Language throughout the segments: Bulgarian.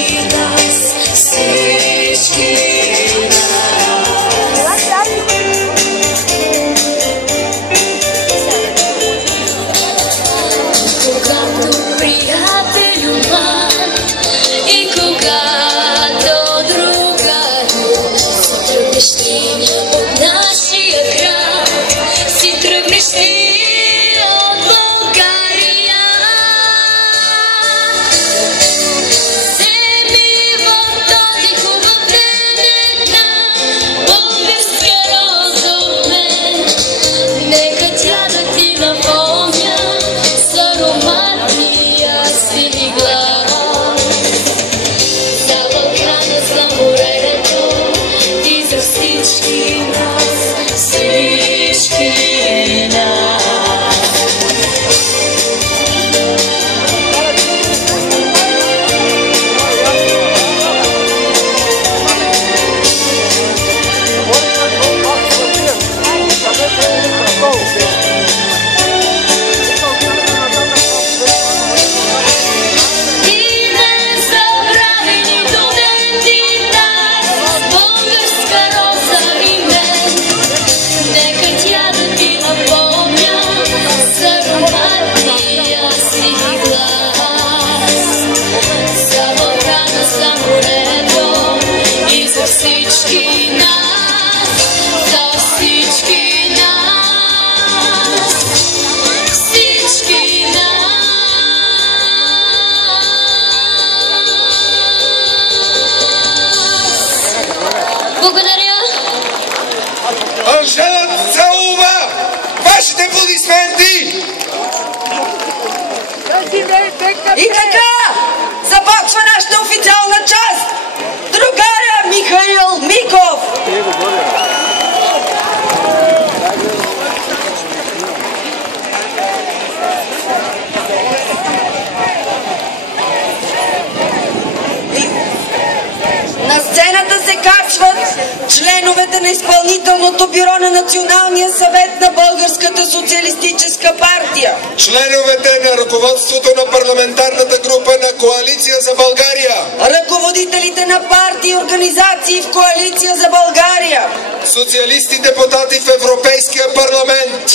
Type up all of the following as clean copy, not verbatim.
всички нас, всички нас. Когато приятелю мой и когато другарю си тръгнеш ти от нашия град, си тръгнеш ти от България. Вземи в този хубав ден една българска роза от мен, нека тя да ти напомня с ароматния си глас. За Балкана, за морето и за всички нас, всички нас. Благодаря. Анжела Цалова! Вашите аплодисменти! И така, започва нашата официална част. Другаря Михаил Миков. На сцената се качват членовете на изпълнителното бюро на Националния съвет на Българската социалистическа партия, Членовете на ръководството на парламентарната група на Коалиция за България, ръководителите на партии и организации в Коалиция за България, социалисти депутати в Европейския парламент,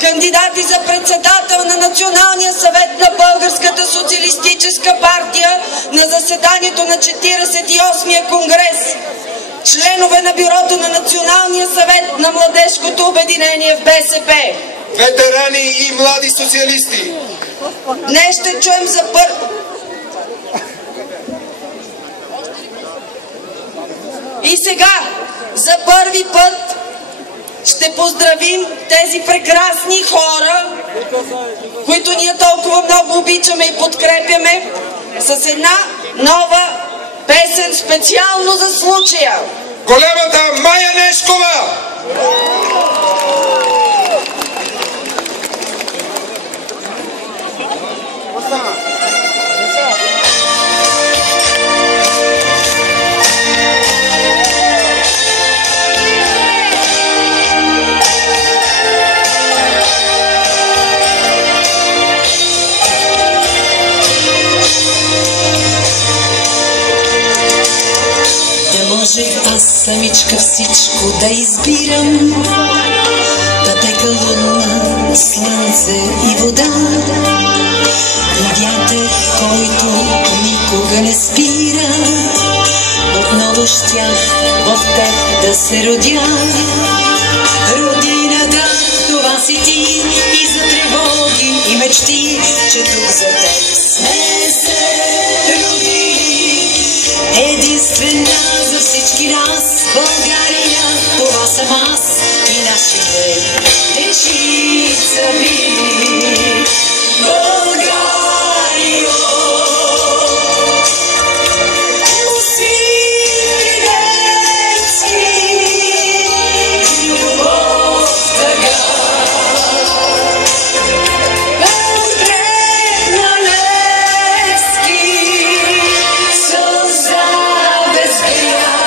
кандидати за председател на Националния съвет на Българската социалистическа партия на заседанието на 48-я конгрес, членове на бюрото на Националния съвет на Младежкото обединение в БСП, ветерани и млади социалисти. Днес ще чуем И сега, за първи път, ще поздравим тези прекрасни хора, които ние толкова много обичаме и подкрепяме, с една нова песен специално за случая. Голямата Мая Нешкова! Можех аз самичка всичко да избирам, пътека, луна, слънце и вода, и вятър, който никога не спира. Отново щях в теб да се родя. Родината, това си ти, и за тревоги и мечти, че тук за теб сме се родили. Единствена за всички нас, България, това съм аз и нашите дечица били. България, усили детски, любов тъга, портрет на Левски, сълза без грях.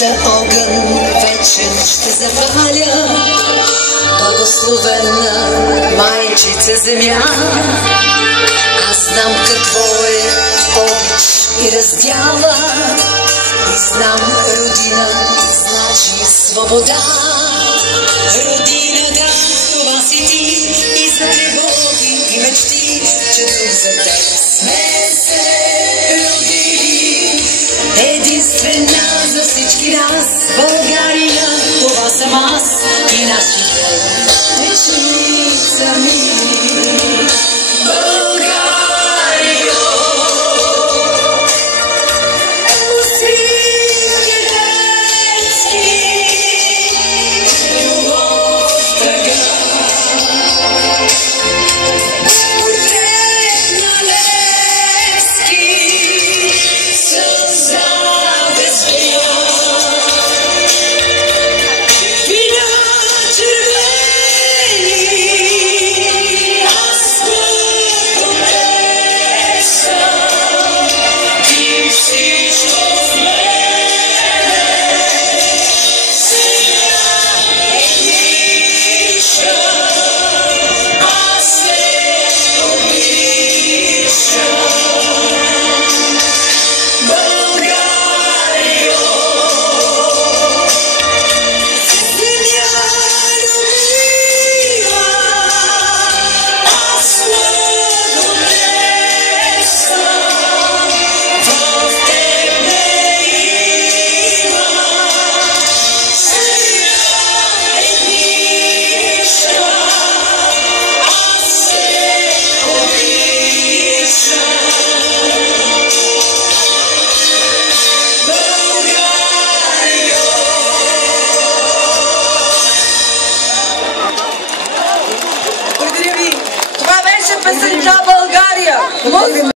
нашата огън вечен ще запаля. Благословена майчица земя, аз знам какво е обич и раздяла, и знам родина значи свобода. Родина, да, това си ти, и за тревоги и мечти, че тук за теб сме се родили. Единствена за всички нас България, това съм аз и нашите вечни сами.